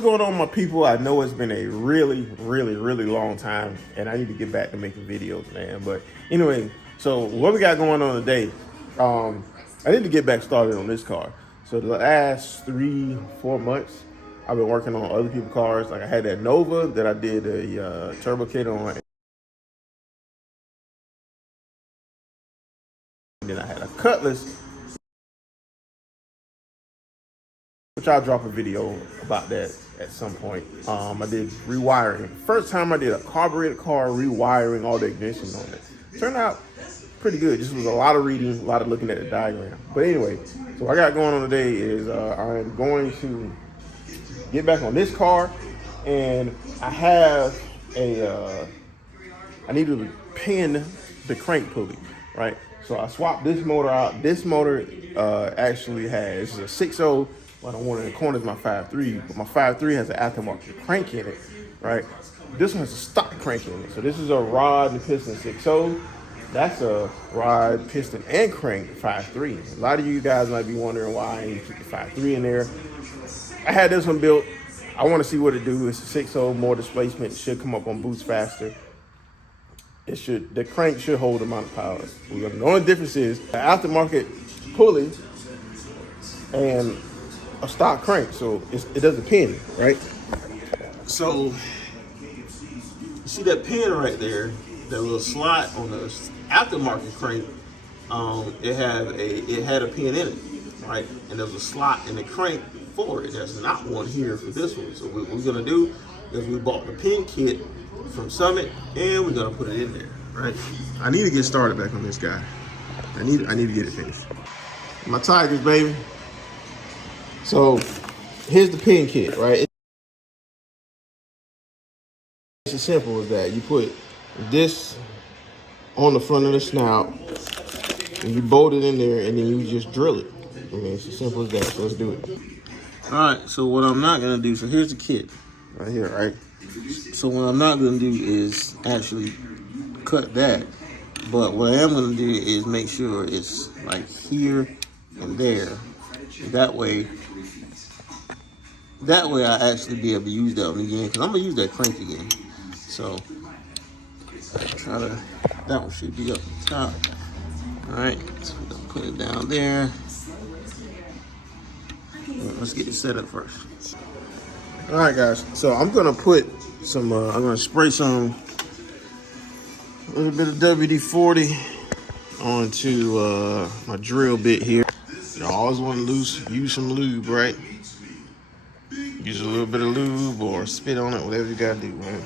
What's going on, my people? I know it's been a really long time, and I need to get back to making videos, man. But anyway, so what we got going on today, I need to get back started on this car. So the last 3-4 months, I've been working on other people's cars. Like I had that Nova that I did a turbo kit on, and then I had a Cutlass, which I'll drop a video about that at some point. I did rewiring. First time I did a carbureted car, rewiring all the ignition on it. Turned out pretty good. Just was a lot of reading, a lot of looking at the diagram. But anyway, so what I got going on today is I'm going to get back on this car, and I have I need to pin the crank pulley, right? So I swapped this motor out. This motor actually has a 6.0. Well, the one in the corner is my 5.3, but my 5.3 has an aftermarket crank in it, right? This one has a stock crank in it. So this is a rod and piston 6.0. That's a rod, piston, and crank 5.3. A lot of you guys might be wondering why you keep the 5.3 in there. I had this one built. I want to see what it do. It's a 6.0, more displacement. It should come up on boost faster. The crank should hold the amount of power. The only difference is the aftermarket pulley and a stock crank, so it doesn't pin, right? So you see that pin right there, that little slot on the aftermarket crank. It had a pin in it, right? And there was a slot in the crank for it. There's not one here for this one. So what we're gonna do is we bought the pin kit from Summit, and we're gonna put it in there, right? I need to get started back on this guy. I need to get it finished. My Tigers, baby. So here's the pin kit, right? It's as simple as that. You put this on the front of the snout, and you bolt it in there, and then you just drill it. I mean, it's as simple as that. So let's do it. All right. So what I'm not gonna do. So here's the kit, right here, right? So what I'm not gonna do is actually cut that, but what I am gonna do is make sure it's like here and there. That way I actually be able to use that one again, because I'm gonna use that crank again. So that one should be up top. All right, so we're gonna put it down there. Let's get it set up first. All right, guys. So I'm gonna put some. I'm gonna spray a little bit of WD-40 onto my drill bit here. You always want to use some lube, right? Use a little bit of lube or spit on it, whatever you gotta do, man.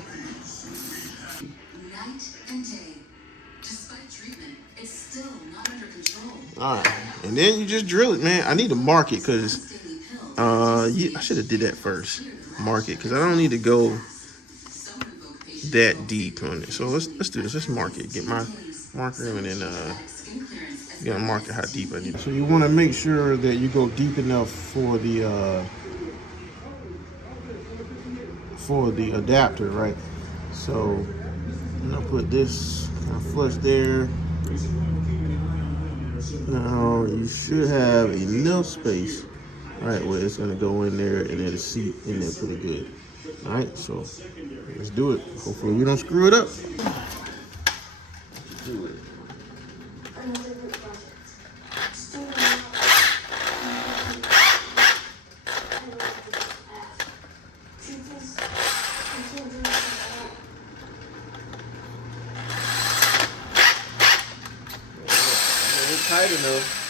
All right, and then you just drill it, man. I need to mark it because I should have did that first. Mark it because I don't need to go that deep on it. So let's do this. Let's mark it. Get my marker and then gonna mark it how deep I need. So you want to make sure that you go deep enough for the adapter, right? So I'm gonna put this kind of flush there. Now you should have enough space, right, where it's gonna go in there and it'll seat in there pretty good. All right, so let's do it. Hopefully we don't screw it up. Let's do it. Tight enough.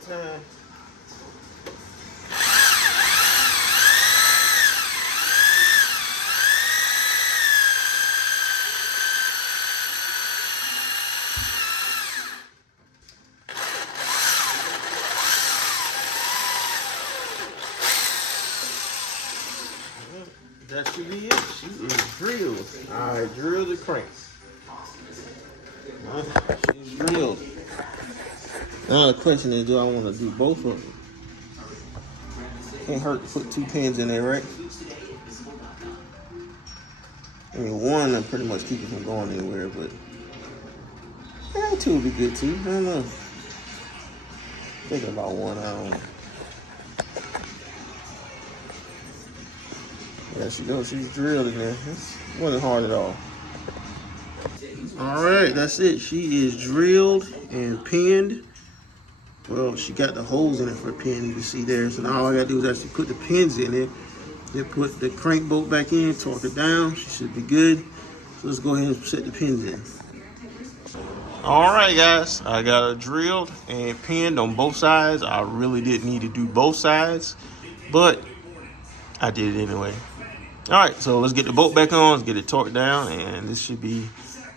time. That should be it. She is drilled. I drilled the crank. She's drilled. Now the question is, do I want to do both of them? Can't hurt to put 2 pins in there, right? I mean, one I pretty much keep it from going anywhere, but 2 would be good too. I don't know. Thinking about one, I don't know. There she goes. She's drilled in there. This wasn't hard at all. All right, that's it. She is drilled and pinned. Well, she got the holes in it for a pin. You can see there. So now all I gotta do is actually put the pins in it. Then put the crank bolt back in, torque it down. She should be good. So let's go ahead and set the pins in. All right, guys. I got her drilled and pinned on both sides. I really didn't need to do both sides, but I did it anyway. All right, so let's get the bolt back on, let's get it torqued down, and this should be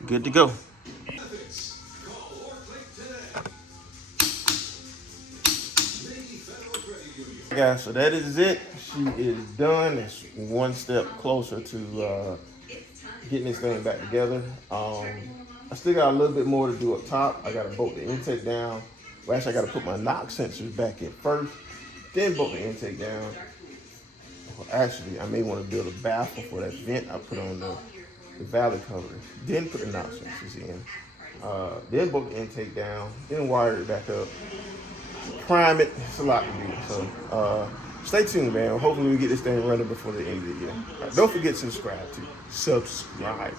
good to go. Guys, so that is it. She is done. It's one step closer to getting this thing back together. I still got a little bit more to do up top. I got to bolt the intake down. Well, actually, I got to put my knock sensors back in first, then bolt the intake down. Well, actually, I may want to build a baffle for that vent I put on the valley cover. Then put the knock sensors in. Then bolt the intake down. Then wire it back up. Prime it. It's a lot to do. So stay tuned, man. Hopefully we get this thing running before the end of the year. Don't forget to subscribe too. Subscribe.